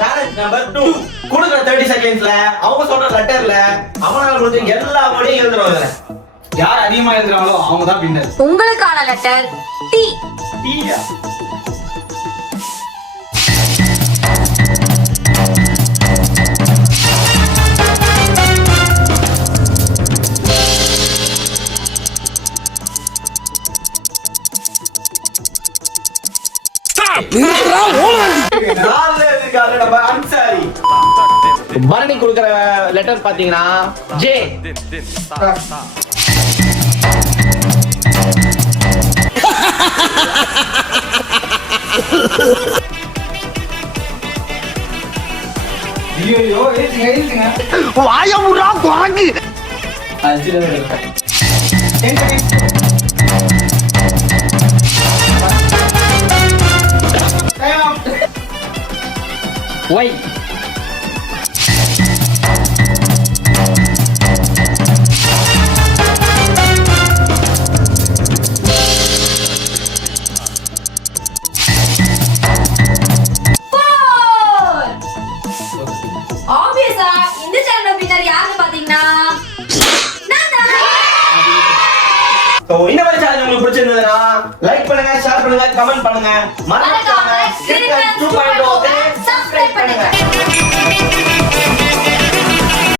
Challenge number 2 கொடுக்குற 30 செகண்ட்ஸ்ல அவங்க சொல்ற லெட்டர்ல அவனால முடிஞ்ச எல்லா வேர்டையும் எழுதுறாங்க. யார் அதிகமா எழுதுறாங்களோ அவங்க தான் வின்னர். உங்களுக்கான லெட்டர் டி. டீயா? பரணி கொடுக்கிற லெட்டர் பாத்தீங்கன்னா ஜே. ஐயோ எழுதுங்க வாயமுடா குரங்கு. ஒய். ஆப்வியஸா இந்த சேனல் வின்னர் யாருன்னு பாத்தீங்கன்னா இந்த மாதிரி சேனல் உங்களுக்கு பிடிச்சிருந்ததுன்னா லைக் பண்ணுங்க, ஷேர் பண்ணுங்க, கமெண்ட் பண்ணுங்க. மறக்காம சப்ஸ்கிரைப் பண்ணுங்க.